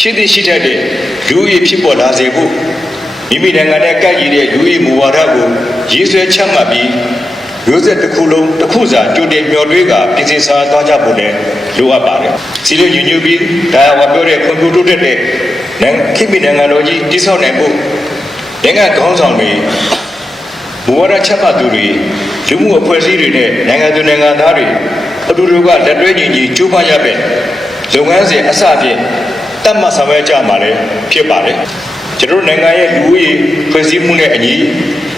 ရှိသည့်ရှိတတ်တဲ့လူဦးရေဖြစ်ပေါ်လာစေဖို့မိမိနိုင်ငံနဲ့ကိုက်ရည်တဲ့လူဦးရေမူဝါဒကိုရေးဆွဲချမှတ်ပြီးမျိုးဆက်တစ်ခုလုံးတစ်ခုစာကြိုတင်မျှော်တွေးကပြင်ဆင်စားသွားကြဖို့လည်းလိုအပ်ပါတယ်စီလိုညညူပြီးဒါဝပြောတဲ့ကွန်ပျူတာတက်တဲ့နိုင်ငံခိမိနိုင်ငံတော်ကြီးတိဆောက်နိုင်ဖို့နိုင်ငံခေါင်းဆောင်တွေမူဝါဒချက်မှတ်သူတွေလူမှုအဖွဲ့အစည်းတွေနဲ့နိုင်ငံသူနိုင်ငံသားတွေအတူတူကလက်တွဲညီညီကြိုးပမ်းရပဲလုပ်ငန်းစဉ်အစဖြင့် တတ်မှတ်ဆောင်ရွက်ကြမှာလည်းဖြစ်ပါတယ်ကျွန်တော်တို့နိုင်ငံရဲ့လူဦးရေဖွဲ့စည်းမှုနဲ့အညီ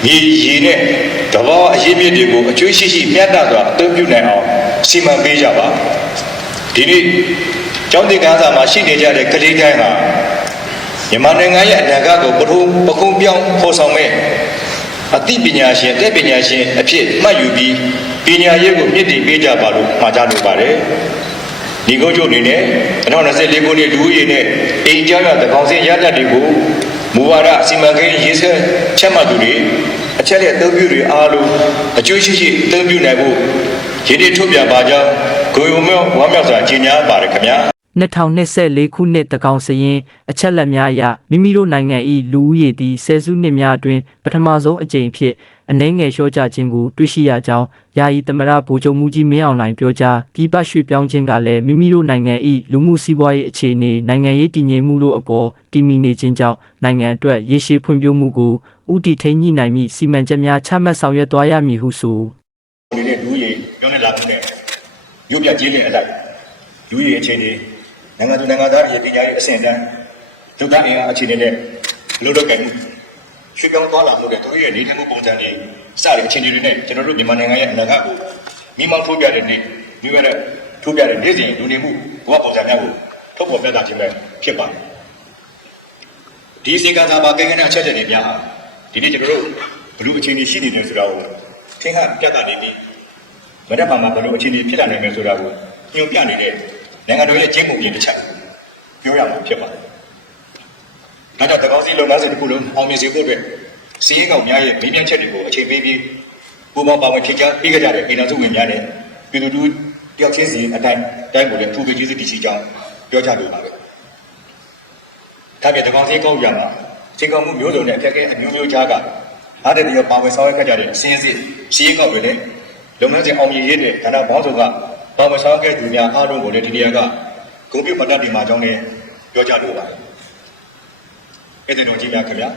ညီရည်နဲ့တဘောအရေးမြစ်တွေကိုအကျိုးရှိရှိမျှတစွာအသုံးပြုနိုင်အောင်စီမံပေးကြပါဒီနေ့ကျောင်းသင်ခန်းစာမှာရှိနေကြတဲ့ကလေးတိုင်းဟာမြန်မာနိုင်ငံရဲ့အနာဂတ်ကိုပထုံးပခုံးပြောင်းဖော်ဆောင်မဲ့အသိပညာရှင်တဲ့ပညာရှင်အဖြစ်မှတ်ယူပြီးပညာရေးကိုမြင့်တင်ပေးကြပါလို့မှာကြားလိုပါတယ်။ ဒီကုန်းချုပ်အနေနဲ့2024ခုနှစ်လူဦးရေနဲ့အိမ်ကျောင်းရတကောင်စင်ရတတ်တွေကိုမူဝါဒစီမံကိန်းရေးဆွဲချက်မှတ်သူတွေအချက်လက်အသုံးပြုတွေအားလုံးအကျိုးရှိရှိအသုံးပြုနိုင်ဖို့ရည်တည်ထုတ်ပြန်ပါကြောင်းကိုယုံမြောဝမ်းမြောက်စွာကြေညာပါတယ်ခင်ဗျာ။ 2024ခုနှစ်တကောင်စရင်အချက်လက်များအရမိမိတို့နိုင်ငံ၏လူဦးရေသည်ဆယ်စုနှစ်များအတွင်းပထမဆုံးအကြိမ်ဖြစ်အနှဲငယ်လျှော့ချခြင်းကိုတွေ့ရှိရကြောင်းယာယီသမရဗိုလ်ချုပ်မှုကြီးမင်းအောင်လှိုင်ပြောကြားပြည်ပရွှေ့ပြောင်းခြင်းကလည်းမိမိတို့နိုင်ငံ၏လူမှုစီးပွားရေးအခြေအနေနိုင်ငံရေးတည်ငြိမ်မှုတို့အပေါ်တည်မီနေခြင်းကြောင့်နိုင်ငံအတွက်ရေရှည်ဖွံ့ဖြိုးမှုကိုဥတီထိန်းညှိနိုင်မည့်စီမံချက်များချမှတ်ဆောင်ရွက်သွားရမည်ဟုဆိုနေတဲ့လူကြီးပြောနေလာမှုနဲ့ရုပ်ပြချင်းတဲ့အလိုက်လူကြီးအခြေအနေ နိုင်ငံသူနိုင်ငံသားတွေရဲ့ပညာရေးအဆင့်အတန်းဒုက္ခအင်အားအခြေအနေနဲ့လူတို့ကံမှုရွှေပြောင်းသွားလာမှုတဲ့သူတို့ရဲ့နေထိုင်မှုပုံစံတွေစတဲ့အခြေအနေတွေနဲ့ကျွန်တော်တို့မြန်မာနိုင်ငံရဲ့အနာဂတ်ကိုမိမောင်းထိုးပြတဲ့နေ့မိမိရဲ့ထိုးပြတဲ့နေ့စဉ်လူနေမှုဘဝပုံစံများကိုထုတ်ဖော်ပြသခြင်းပဲဖြစ်ပါတယ်ဒီစေကစားပါကိန်းဂဏအချက်ချက်တွေများဟာဒီနေ့ကျွန်တော်တို့ဘလူအခြေအနေရှိနေတယ်ဆိုတာကိုထင်ဟပြသနေပြီးမနေ့ကမှဘယ်လိုအခြေအနေဖြစ်လာနိုင်မယ်ဆိုတာကိုညွှန်ပြနေတဲ့ နိုင်ငံတော်ရဲ့ကျင်းပပြင်တစ်ချက်ပြောရမှာဖြစ်ပါတယ်။ဒါကြောင့်တကောင်းစီလုပ်ငန်းစဉ်တစ်ခုလုံးအောင်မြင်စေဖို့အတွက်စီးရင်ကောင်များရဲ့မေးမြန်းချက်တွေကိုအချိန်ပေးပြီးပူးပေါင်းပါဝင်ထင်ရှားပေးကြတဲ့အိမ်တော်စုဝင်များနဲ့ပြည်သူတို့တယောက်ချင်းစီအတိုင်းတိုင်းကိုလည်းထူးထူးကျေးဇူးတည်ရှိကြောင်းပြောကြလိုပါပဲ။ဒါပြင်တကောင်းစီကောက်ရမှာချိန်ကောက်မှုမျိုးစုံနဲ့အခက်အခဲအမျိုးမျိုးကြားကအားတဲ့တရားပါဝင်ဆောင်ရွက်ခဲ့ကြတဲ့စင်းစစ်စီးရင်ကောက်တွေလည်းလုပ်ငန်းစဉ်အောင်မြင်ရေးတဲ့ကဏ္ဍဘောင်းစုံက ပါဝင်ဆောင်ခဲ့သူများအားလုံးကိုလည်းဒီနေရာကဂုဏ်ပြုမှတ်တတ်ဒီမှာကြောင်းနဲ့ပြောကြလိုပါတယ်။အဲ့ဒီတော့ကြီးများခင်ဗျာ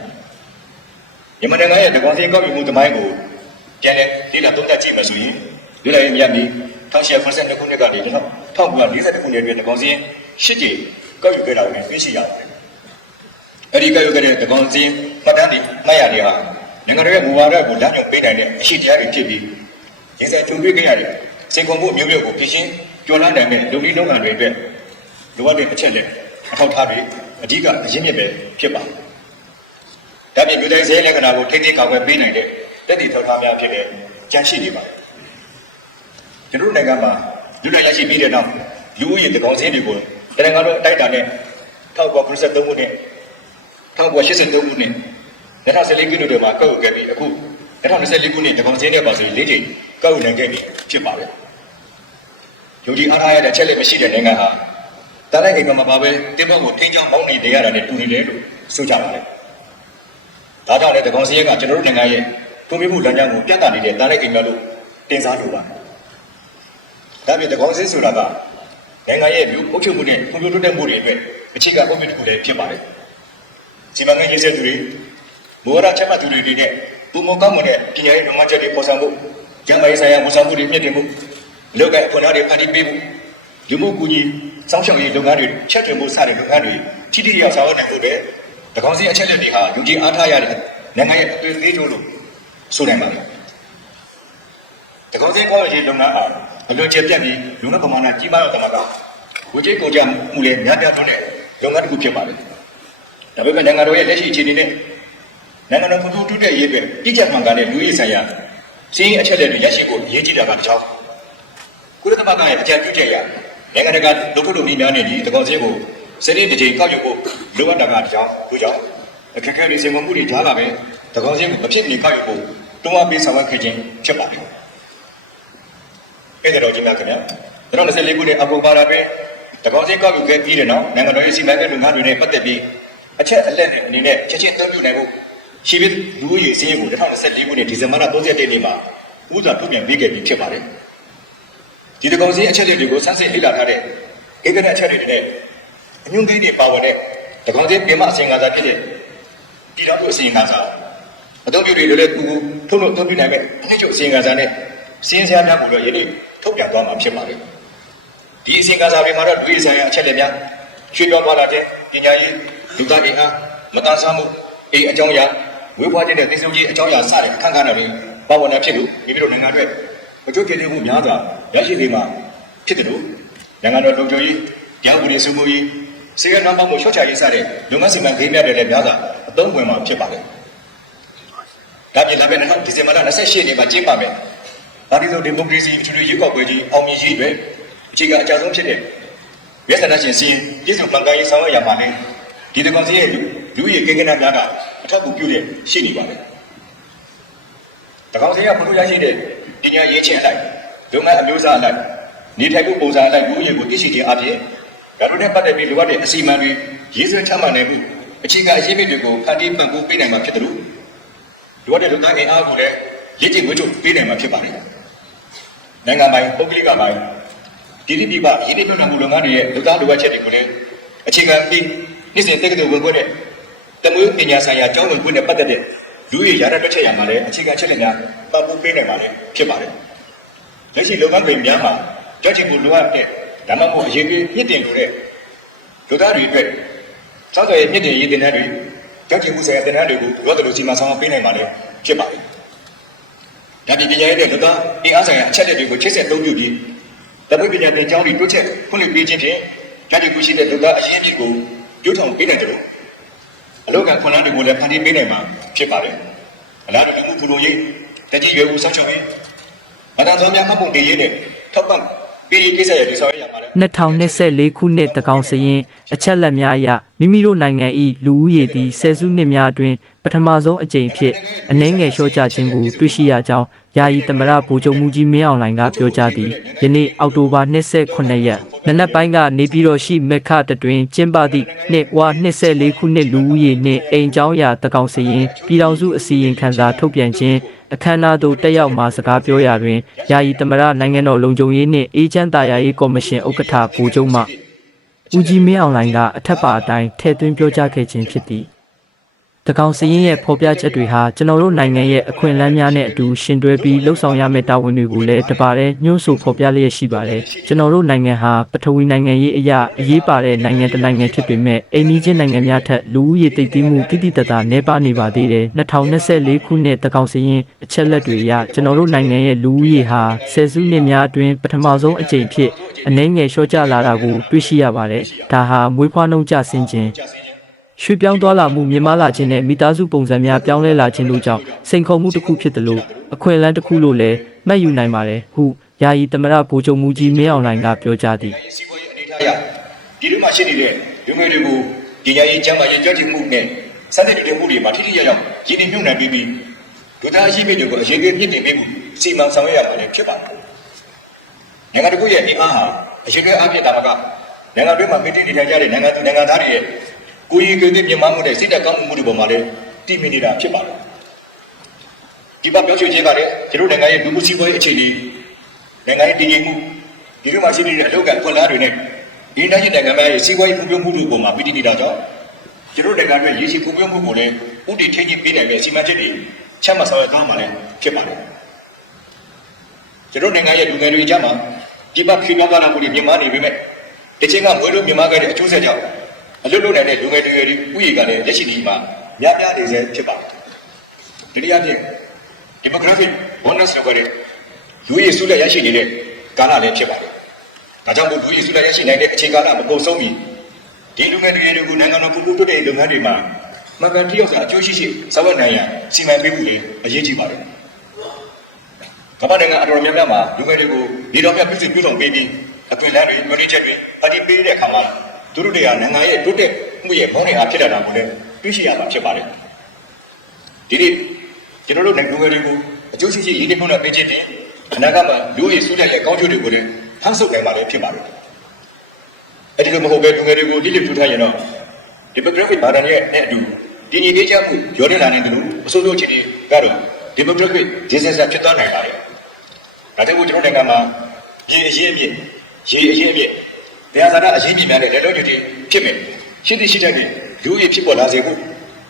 မြန်မာနိုင်ငံရဲ့တကွန်စင်ကောက်ယူမှုသမိုင်းကိုပြန်လည်လေ့လာသုံးသပ်ကြည့်မှဆိုရင်လွတ်လပ်ရေးမြတ်ပြီး1892ခုနှစ်ကနေ1942ခုနှစ်အတွင်းတကွန်စင်ရှစ်ကြိမ်ကောက်ယူခဲ့တာကိုသိရှိရပါတယ်။အဲ့ဒီကောက်ယူခဲ့တဲ့တကွန်စင်မှတ်တမ်းတွေမှတ်ရတွေဟာနိုင်ငံတော်ရဲ့မူဝါဒကိုလမ်းညွှန်ပေးနိုင်တဲ့အရှိတရားတွေဖြစ်ပြီးရင်ဆိုင်ကြုံတွေ့ခဲ့ရတဲ့ စင်ကုန်မှုမျိုးမျိုးကိုဖြစ်ရှင်းကျော်လွှမ်းနိုင်တဲ့လူကြီးလုံးခံတွေအတွက်လိုအပ်တဲ့အချက်လက်အထောက်အထားတွေအဓိကအရင်းမြစ်ပဲဖြစ်ပါတယ်။ဒါပြင်မြို့တိုင်းစဲလက္ခဏာကိုထိန်းသိမ်းကာကွယ်ပေးနိုင်တဲ့တက်တည်ထောက်ထားများဖြစ်တဲ့ကြန့်ရှိနေပါတယ်။ကျွန်တော်တို့နိုင်ငံမှာလူတိုင်းရရှိပြီးတဲ့နောက်လူဦးရေတကောင်စင်းတွေကိုတရံကတော့အတိုက်အတာနဲ့1993ခုနှစ်1983ခုနှစ်2014ခုနှစ်တွေမှာကောက်ယူခဲ့ပြီးအခု2024ခုနှစ်တကောင်စင်းနဲ့ပါဆိုရင်၄ချိန်ကောက်ယူနိုင်ခဲ့ပြီဖြစ်ပါတယ်။ ယုံကြည်အားထားရတဲ့အချက်လက်မရှိတဲ့နိုင်ငံဟာတားလိုက်အိမ်မှာမပါပဲတင်းပေါက်ကိုထင်းချောင်းမောင်းနေကြရတာနဲ့တူနေတယ်လို့ဆိုကြပါတယ်။ဒါကြောင့်လည်းတကောင်စင်းကကျွန်တော်တို့နိုင်ငံရဲ့ပုံပြမှုလမ်းကြောင်းကိုပြသနေတဲ့တားလိုက်အိမ်များလို့တင်စားလိုပါတယ်။ဒါပြင်တကောင်စင်းဆိုတာကနိုင်ငံရဲ့မြို့အုပ်ချုပ်မှုနဲ့ပုံပြတိုးတက်မှုတွေအတွက်အခြေခံပုံပြတစ်ခုလည်းဖြစ်ပါတယ်။စီမံကိန်းရေးဆွဲသူတွေမူဝါဒချက်မှတ်သူတွေတွေနဲ့ပုံမကောင်းမှုနဲ့ပညာရေးလုပ်ငန်းချက်တွေပေါ်ဆောင်ဖို့ကျန်းမာရေးဆိုင်ရာဝန်ဆောင်မှုတွေမြင့်တင်ဖို့ လောကအခွင့်အရေးတွေဖန်တီးပေးဖို့လူမှုကူညီစောင့်ရှောက်ရေးလုပ်ငန်းတွေချက်တွင်မှုစတဲ့လုပ်ငန်းတွေထိထိရောက်ဆောင်ရွက်နိုင်ဖို့တဲ့တကောင်စီအချက်လက်တွေဟာယုံကြည်အားထားရတဲ့နိုင်ငံရဲ့အသွင်သေးချိုးလို့ဆိုနိုင်ပါတယ်တကောင်စီကောင်းရေးလုပ်ငန်းဟာအလွန်ကျပြတ်ပြီးလူငန်းပမာဏကြီးမားတော့တမကဝေကြီးကုန်ကြမှုလည်းများပြားထွန်းတဲ့လုပ်ငန်းတစ်ခုဖြစ်ပါတယ်ဒါပေမဲ့နိုင်ငံတော်ရဲ့လက်ရှိအခြေအနေနဲ့နိုင်ငံတော်ပြည်သူတူတဲ့ရေးပဲပြည့်ကျက်မှန်ကန်တဲ့လူရေးဆိုင်ရာစီးရင်အချက်လက်တွေရရှိဖို့အရေးကြီးတာကတစ်ချောင်း ကုလသမဂ္ဂရဲ့အကြံပြုချက်အရနိုင်ငံတကာဒုက္ခတို့မိများနဲ့ဒီတကောင်စင်းကိုစနေတစ်ချိန်ကောက်ယူဖို့လိုအပ်တာကတစ်ချောင်းတို့ကြောင့်အခက်အခဲတွေစင်မမှုတွေကြားလာပဲတကောင်စင်းကိုမဖြစ်မနေကောက်ယူဖို့တွန်းအားပေးဆောင်ရွက်ခဲ့ခြင်းဖြစ်ပါတယ်အဲ့ဒါတော့ကြီးများခင်ဗျာ2024ခုနှစ်အောက်တိုဘာလတွင်တကောင်စီကောက်ယူခဲ့ပြီးတယ်နော်နိုင်ငံတော်ရဲ့စီမံကိန်းလုပ်ငန်းတွေနဲ့ပတ်သက်ပြီးအချက်အလက်နဲ့အနေနဲ့ချက်ချင်းသုံးပြနိုင်ဖို့ရှိပြီးလူဦးရေစည်းရုံးကို2024ခုနှစ်ဒီဇင်ဘာလ31ရက်နေ့မှာဥစ္စာထုတ်ပြန်ပေးခဲ့ပြီးဖြစ်ပါတယ် ဒီတကောင်စီအချက်အလက်တွေကိုစမ်းစစ်လေ့လာထားတဲ့ဧကနဲ့အချက်အလက်တွေနဲ့အညွန့်ကိန်းတွေပါဝင်တဲ့တကောင်စီပြင်မအစီရင်ခံစာဖြစ်တဲ့ပြည်တော်စုအစီရင်ခံစာအသုံးပြုတွေလည်းကူထုတ်လို့အသုံးပြုနိုင်မဲ့အထက်ချုပ်အစီရင်ခံစာနဲ့စီရင်စရာများကိုတော့ယနေ့ထုတ်ပြန်သွားမှာဖြစ်ပါတယ်ဒီအစီအကံစာတွေမှာတော့ဒွေဆိုင်ရာအချက်တွေများရွှေ့ပြောင်းသွားလာတဲ့ပညာရေးလူသားတွေအားမတန်ဆားမှုအေးအကြောင်းအရာဝေးဖွားတဲ့သိဆုံးကြီးအကြောင်းအရာစတဲ့အခန့်ခန့်တွေပါဝင်နေဖြစ်လို့ဒီလိုနိုင်ငံအတွက်အကျိုးကျေးဇူးမှုများစွာ ရရှိနေမှာဖြစ်တယ်လို့နိုင်ငံတော်လုံခြုံရေးရောင်းဝယ်စုမှုရေးစေရနာမမှုရှော့ချရေးစတဲ့လုပ်ငန်းစီမံကိန်းများတွေလည်းများစွာအသုံးဝင်မှာဖြစ်ပါတယ်။ဒါပြင်လာမယ့်20ဒီဇင်ဘာလ28ရက်နေ့မှာကျင်းပမယ်။ပါတီစုံဒီမိုကရေစီအထွေထွေရွေးကောက်ပွဲကြီးအောင်မြင်ရေးအတွက်အခြေခံအကြဆုံးဖြစ်တဲ့ရဲစနာရှင်စီရင်ပြည်စုံမှန်ကန်ရေးဆောင်ရွက်ရမှာလေဒီတကောင်စီရဲ့လူလူရည်ကိန်းကနများကအထောက်အကူပြုတဲ့ရှိနေပါတယ်တကောင်စီကဘလို့ရရှိတဲ့ပညာရေးချင်းအလိုက် လုပ်ငန်းအမျိုးအစားအလိုက်နေထိုင်မှုပုံစံအလိုက်လူရည်ကိုသိရှိခြင်းအပြင်ဒါတို့နဲ့ပတ်သက်ပြီးလိုအပ်တဲ့အစီအမံတွေရေးဆွဲချမှတ်နိုင်မှုအခြေခံအရေးမြစ်တွေကိုဖန်တီးပံ့ပိုးပေးနိုင်မှာဖြစ်တယ်လို့လိုအပ်တဲ့လူသားအင်အားကိုလည်းရည်ကြည်ဝှချုပ်ပေးနိုင်မှာဖြစ်ပါတယ်နိုင်ငံပိုင်ပုဂ္ဂလိကပိုင်ဒီဒီပြပရင်းနှီးမြှုပ်နှံမှုလုပ်ငန်းတွေရဲ့လူသားလိုအပ်ချက်တွေကိုလည်းအခြေခံပြီးနေ့စဉ်တက္ကသိုလ်ဝင်ခွင့်နဲ့တမွေးပညာဆိုင်ရာကျောင်းဝင်ခွင့်နဲ့ပတ်သက်တဲ့လူရည်ရတဲ့တွက်ချက်ရမှာလည်းအခြေခံချက်လက်များပံ့ပိုးပေးနိုင်ပါလေဖြစ်ပါတယ်။ လက်ရှိလုပ်ငန်းတွေများမှာကြက်ချီမှုလိုအပ်တဲ့ဒါမှမဟုတ်အရေးကြီးမြင့်တင်လို့တဲ့လူသားတွေအတွက်စောက်တော်ရဲ့မြင့်တင်ရေးတင်တဲ့တွေကြက်ချီမှုဆိုင်ရာတင်တဲ့တွေကိုရောတယ်လို့စီမံဆောင်ပေးနိုင်ပါလေဖြစ်ပါတယ်။ဒါပြည်ပညာရေးတဲ့လူသားအင်အားဆိုင်ရာအချက်လက်တွေကိုချိတ်ဆက်သုံးပြုပြီးတပိပညာသင်ကျောင်းတွေတိုးချက်ဖွင့်လှစ်ပေးခြင်းဖြင့်ဓာတ်ဒီကုရှိတဲ့လူသားအရင်းအမြစ်ကိုပြုထောင်ပေးနိုင်တယ်လို့အလောကခွန်လန်းတွေကိုလည်းဖန်တီးပေးနိုင်မှာဖြစ်ပါတယ်။အလားတူလူမှုဖူလုံရေးတကြီးရွယ်ဦးစောင့်ရှောက်ရေး မတန်သောများမှတ်ပုံတင်ရေးနဲ့ထောက်ပံ့ပေးရေးကိစ္စရဒီဆောင်ရရမှာလေ2024ခုနှစ်တကောင်စရင်အချက်လက်များအရမိမိတို့နိုင်ငံ၏လူဦးရေသည်ဆယ်စုနှစ်များအတွင်းပထမဆုံးအကြိမ်ဖြစ်အနှဲငယ်လျှော့ချခြင်းကိုတွေ့ရှိရကြောင်းယာယီသမရဗိုလ်ချုပ်မှုကြီးမင်းအောင်လှိုင်ကပြောကြားသည်ယနေ့အောက်တိုဘာ29ရက်နနက်ပိုင်းကနေပြည်တော်ရှိမက်ခတတွင်ကျင်းပသည့်နှစ်ဝါ24ခုနှစ်လူဦးရေနှင့်အိမ်ကျောင်းရာတကောင်စရင်ပြည်တော်စုအစည်းအဝေးခန်းစာထုတ်ပြန်ခြင်း အခမ်းအနားသို့တက်ရောက်မှစကားပြောရာတွင်ယာယီသမရနိုင်ငံတော်လုံခြုံရေးနှင့်အေဂျင့်တာယာရေးကော်မရှင်ဥက္ကဋ္ဌဗိုလ်ချုပ်မှဦးကြီးမင်းအောင်လှိုင်ကအထက်ပါအတိုင်းထည့်သွင်းပြောကြားခဲ့ခြင်းဖြစ်သည်။ တကောင်စရင်ရဲ့ဖော်ပြချက်တွေဟာကျွန်တော်တို့နိုင်ငံရဲ့အခွင့်အလမ်းများနဲ့အတူရှင်တွဲပြီးလှုပ်ဆောင်ရမယ့်တာဝန်တွေကိုလည်းတပါးတည်းညှို့ဆိုဖော်ပြလျက်ရှိပါတယ်။ကျွန်တော်တို့နိုင်ငံဟာပထဝီနိုင်ငံရေးအရာအရေးပါတဲ့နိုင်ငံတစ်နိုင်ငံဖြစ်ပေမဲ့အိမ်နီးချင်းနိုင်ငံများထက်လူဦးရေတိတ်သိမ်းမှုတိတိတတ်တာနှဲပါနေပါသေးတယ်။2024ခုနှစ်တကောင်စရင်အချက်လက်တွေအရကျွန်တော်တို့နိုင်ငံရဲ့လူဦးရေဟာဆယ်စုနှစ်များအတွင်းပထမဆုံးအကြိမ်ဖြစ်အနှဲငယ်လျှော့ကျလာတာကိုတွေ့ရှိရပါတယ်။ဒါဟာမွေးဖွားနှုန်းကျဆင်းခြင်း ရွှေ့ပြောင်းသွားလာမှုမြင့်မားလာခြင်းနဲ့မိသားစုပုံစံများပြောင်းလဲလာခြင်းတို့ကြောင့်စိန်ခေါ်မှုတစ်ခုဖြစ်တယ်လို့အခွင့်အလမ်းတစ်ခုလို့လည်းမှတ်ယူနိုင်ပါတယ်ဟုယာယီသမရဗိုလ်ချုပ်မူကြီးမင်းအောင်လှိုင်ကပြောကြားသည်စီးပွားရေးအနေထားအရဒီလိုမှရှိနေတဲ့လူငယ်တွေကိုပညာရေးကျန်းမာရေးကြွချမှုနဲ့စတဲ့တူမှုတွေမှာထိထိရောက်ရောက်ရည်တည်မြှုပ်နှံပြီးပြီးလူသားအရှိမိတွေကိုအရေးကြီးမြင့်တင်ပေးမှုစီမံဆောင်ရွက်ရမှာလည်းဖြစ်ပါတယ်။နိုင်ငံတကာရဲ့အင်အားဟာအရေးကြီးအပြည့်တာမကနိုင်ငံတွင်းမှာမိတိနေထိုင်ကြတဲ့နိုင်ငံသူနိုင်ငံသားတွေရဲ့ ကိုယ်ရည်ကိုယ်တည်မြင့်မားမှုနဲ့စိတ်တက်ကောင်းမှုတွေပေါ်မှာလည်းတည်မြဲနေတာဖြစ်ပါတယ်။ဒီပါပြောချင်ခြင်းကလည်းကျွန်တော်နိုင်ငံရဲ့လူမှုစီးပွားရေးအခြေအနေနိုင်ငံရဲ့တည်ငြိမ်မှုဒီလိုမှရှိနေတဲ့အလုပ်ကခွန်လားတွေနဲ့ဒီနိုင်ငံနိုင်ငံများရဲ့စီးပွားရေးဖွံ့ဖြိုးမှုတွေပေါ်မှာပြည်တည်နေတာကြောင့်ကျွန်တော်နိုင်ငံရဲ့ရည်ရှိဖွံ့ဖြိုးမှုကိုလည်းဥတည်ထိန်းချုပ်ပေးနိုင်တဲ့စီမံချက်တွေချမှတ်ဆောင်ရွက်သွားမှာလည်းဖြစ်ပါတယ်ကျွန်တော်နိုင်ငံရဲ့လူငယ်တွေကြားမှာဒီပါခိနောကနာမှုတွေမြင်မာနေပေမဲ့တချင်းကမွေးလို့မြင်မာခဲ့တဲ့အကျိုးဆက်ကြောင့် အလွတ်လွတ်နိုင်တဲ့လူငယ်တွေဥယျာဉ်ကလည်းလက်ရှိဒီမှာများများနေစေဖြစ်ပါတယ်ဒီနေ့အပြင် demographic bonus လို့ခေါ်တဲ့လူရည်စုလက်ရရှိနေတဲ့ကာလလည်းဖြစ်ပါတယ်။ဒါကြောင့်မို့လူရည်စုလက်ရရှိနိုင်တဲ့အခြေကာလမကုန်ဆုံးမီဒီလူငယ်တွေကိုနိုင်ငံတော်ပူပူတွတ်တဲ့လုပ်ငန်းတွေမှာမှန်ကန်တိကျစွာအကျိုးရှိရှိဆောင်ရွက်နိုင်ရန်စီမံပေးမှုလည်းအရေးကြီးပါတယ်။ကမ္ဘာနိုင်ငံအတော်များများမှာလူငယ်တွေကိုဒီတော်များပြုစုပြုဆောင်ပေးပြီးအသွင်လမ်းတွေမျိုးနည်းချက်တွေဖတ်တီးပေးတဲ့အခါမှာ သူတို့တွေကနိုင်ငံရဲ့တိုးတက်မှုရဲ့မောင်းနေအားဖြစ်လာတာကိုလည်းသိရှိရမှာဖြစ်ပါတယ်။ဒီနေ့ကျွန်တော်တို့နိုင်ငံငယ်တွေကိုအကျိုးရှိရှိရည်တည်မှုနဲ့ပေးခြင်းဖြင့်အနာဂတ်မှာလူရည်စုတဲ့ရဲ့ကောင်းကျိုးတွေကိုလည်းထမ်းဆုပ်နိုင်မှာလည်းဖြစ်ပါတယ်။အဲ့ဒီလိုမဟုတ်ပဲလူငယ်တွေကိုတိကျထူထားရင်တော့ demographic burden ရဲ့နဲ့အတူဒီညီလေးချမှုရောနေလာနေတယ်လို့အစိုးရအခြေအနေကတော့ demographic disaster ဖြစ်သွားနိုင်ပါတယ်။ဒါကြောင့်ကျွန်တော်နိုင်ငံမှာရေအရေးအမြင့်ရေအရေးအမြင့် တရားစာနာအရေးကြီးများတဲ့လက်တော်ညူတီဖြစ်မယ်။ရှိသည့်ရှိတဲ့လူကြီးဖြစ်ပေါ်လာစေဖို့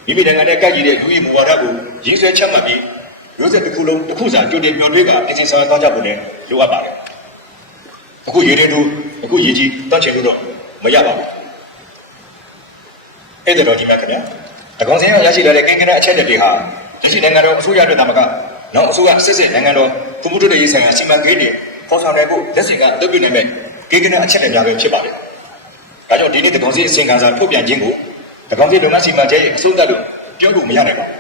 မိမိနိုင်ငံနဲ့ကိုက်ညီတဲ့လူကြီးမူဝါဒကိုရင်းဆွဲချက်မှတ်ပြီးမျိုးဆက်တစ်ခုလုံးတစ်ခုစာကြိုတင်မျှော်လင့်ကအစီအစဉ်ဆောင်သွားကြဖို့လည်းလိုအပ်ပါတယ်။အခုရေတွေတို့အခုရေကြီးတတ်ချင်လို့တော့မရပါဘူး။အဲ့ဒါတော့ဒီမှာခင်ဗျာတကောင်စင်းရရရှိလာတဲ့ကိန်းကနအချက်အလက်တွေဟာလက်ရှိနိုင်ငံတော်အစိုးရအတွက်တာမကနောက်အစိုးရစစ်စစ်နိုင်ငံတော်ခုမှုတို့ရဲ့ဆိုင်ရာစီမံကိန်းတွေပေါ်ဆောင်နိုင်ဖို့လက်ရှိကအလုပ်ပြုနိုင်မဲ့ ကိန်းကနအချက်အလက်များပဲဖြစ်ပါတယ်။ဒါကြောင့်ဒီနေ့တကောင်စင်းအစင်ခံစာထုတ်ပြန်ခြင်းကိုတကောင်စင်းလုပ်ငန်းစီမံချက်ရဲ့အစိုးရတို့ပြောလို့မရနိုင်ပါဘူး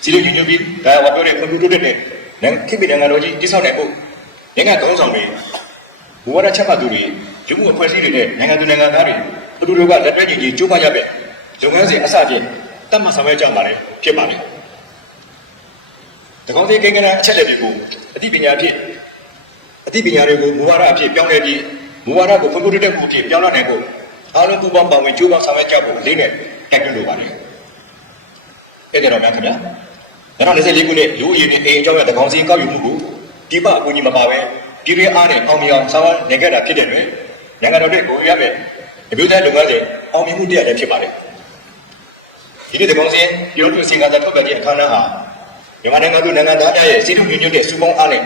။စီလိုညွှန်ညွှန်ပြီးဒါဝါပြောတဲ့ကွန်ပျူတာတွေနဲ့နိုင်ငံခိပိနိုင်ငံတော်ကြီးတိစောက်နိုင်ဖို့နိုင်ငံကောင်းဆောင်တွေဘဝရချက်မှတ်သူတွေလူမှုအဖွဲ့အစည်းတွေနဲ့နိုင်ငံသူနိုင်ငံသားတွေသူတို့ကလက်တွဲညီညီကြိုးပမ်းရမယ်လုပ်ငန်းစဉ်အစချင်းတတ်မှတ်ဆောင်ရွက်ကြမှာလည်းဖြစ်ပါမယ်။တကောင်စီကိန်းကနအချက်လက်တွေကိုအသိပညာအဖြစ် အသိပညာတွေကိုမူဝါဒအဖြစ်ပြောင်းလဲပြီးမူဝါဒကိုဖွံ့ဖြိုးတိုးတက်မှုအဖြစ်ပြောင်းလဲနိုင်ဖို့အားလုံးပူးပေါင်းပါဝင်ကြိုးပမ်းဆောင်ရွက်ကြဖို့လေးနဲ့တိုက်တွန်းလိုပါတယ်။အဲ့ဒါတော့များခင်ဗျာ။ကျွန်တော်လည်းလေးခုနဲ့လူရည်နဲ့အိမ်အကြောင်းရဲ့တကောင်စီကောက်ယူမှုကိုဒီပအကူအညီမပါပဲပြည်ရင်းအားနဲ့အောင်မြင်အောင်ဆောင်ရွက်နေကြတာဖြစ်တဲ့တွင်နိုင်ငံတော်တွေကိုရမယ်အမျိုးသားလုပ်ငန်းစဉ်အောင်မြင်မှုတရားလည်းဖြစ်ပါတယ်။ဒီနေ့ဒီကောင်စင်ပြည်တော်သူစင်ကားသာထုတ်ပြန်ခြင်းအခမ်းအနားဟာမြန်မာနိုင်ငံသူနိုင်ငံသားများရဲ့စီးပွားရေးညွှန်တဲ့စုပေါင်းအားနဲ့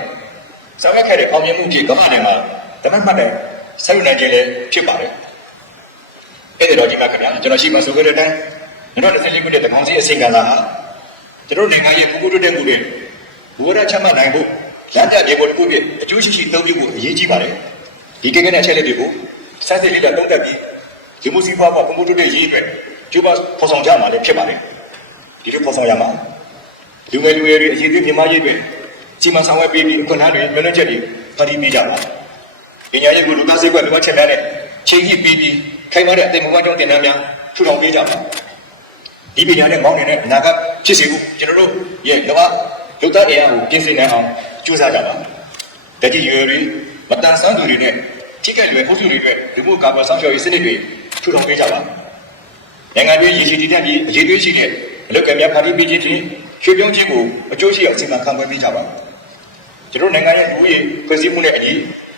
ဆောင်ရွက်ခဲ့တဲ့အောင်မြင်မှုကြီးကမ္ဘာနိုင်ငံတမန်မှတ်တဲ့ဆက်ယူနိုင်ခြင်းလည်းဖြစ်ပါတယ်။အဲ့ဒီတော့ဒီမှာခင်ဗျာကျွန်တော်ရှိမှဆိုခဲ့တဲ့အတိုင်း2024ခုနှစ်ဒီကောင်စင်အစင်ကားသာဟာကျွန်တော်နိုင်ငံရဲ့ပုဂ္ဂိုလ်တက်မှုတွေဘဝရချမှတ်နိုင်ဖို့လမ်းပြမြေပေါ်တစ်ခုပြအကျိုးရှိရှိသုံးပြဖို့အရေးကြီးပါတယ်။ဒီကိန်းကအချက်လက်တွေကိုစမ်းစစ်လေးလာတုံးတက်ပြီးဒီမိုစီဖွားဖွားကွန်ပျူတာတွေရေးအတွက်ကျူပါဖော်ဆောင်ကြမှာလည်းဖြစ်ပါတယ်။ဒီလိုဖော်ဆောင်ရမှာလူငယ်လူငယ်တွေအရေးကြီးမြန်မာရေးတွေ စီမံဆောင်ရွက်ပေးပြီးအခွင့်အရေးတွေမျှော်လင့်ချက်တွေဖန်တီးပေးကြပါ။ပညာရေးကိုလူသားစေ့ကွက်လူမချက်များနဲ့ချိန်ကြည့်ပြီးပြီးခိုင်မာတဲ့အသိမွေးကြောင်းတင်နန်းများထူထောင်ပေးကြပါ။ဒီပညာနဲ့မောင်းနေတဲ့အနာဂတ်ဖြစ်စေဖို့ကျွန်တော်တို့ရဲ့ကမ္ဘာလူသားတရားကိုပြင်ဆင်နိုင်အောင်ကြိုးစားကြပါ။တတိယရီမတန်ဆန်းသူတွေနဲ့ထိခိုက်လွယ်အုပ်စုတွေအတွက်ဒီမိုကာမဆောင်ရှော်ရေးစနစ်တွေထူထောင်ပေးကြပါ။နိုင်ငံရေးရည်ရှိတည်တဲ့ပြီးအရေးသွေးရှိတဲ့အလုပ်ကများဖန်တီးပေးခြင်းဖြင့်ရွှေပြောင်းခြင်းကိုအကျိုးရှိအောင်စီမံခန့်ခွဲပေးကြပါ။ ကျွန်တော်နိုင်ငံရဲ့လူဦးရေဖွဲ့စည်းမှုနဲ့အညီ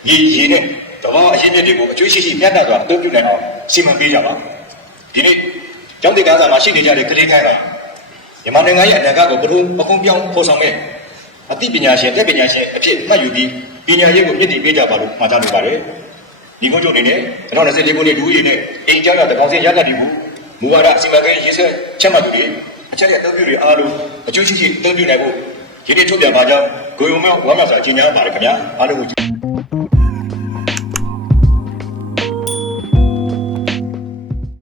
ရည်ရည်နဲ့တဘာအရင်းမြစ်တွေကိုအကျိုးရှိရှိမျှတစွာအသုံးပြုနိုင်အောင်စီမံပေးကြပါ။ဒီနေ့ကျောင်းဒေသစာမှာရှိနေကြတဲ့ကလေးခိုင်းတာမြန်မာနိုင်ငံရဲ့အနာဂတ်ကိုဘလို့အကုန်ပြောင်းဖော်ဆောင်ခဲ့အသိပညာရှင်တက်ပညာရှင်အဖြစ်မှတ်ယူပြီးပညာရေးကိုမြင့်တင်ပေးကြပါလို့မှာကြားလိုပါတယ်။ဒီကုန်းချုပ်အနေနဲ့2024ခုနှစ်ဒူးရီနဲ့အိမ်ကျောင်းရတကောင်စင်ရတတ်ဒီဘူးမူဝါဒအစီအမံကိန်းရေးဆွဲချက်မှတ်သူတွေအချက်ရအသုံးပြုတွေအားလုံးအကျိုးရှိရှိအသုံးပြုနိုင်ဖို့ ဒီနေ့ထုတ်ပြန်ပါကြောင်းဂိုယုံမြောက်ဝမ်းမြောက်စွာကြီးညာပါတယ်ခင်ဗျာအားလုံးကို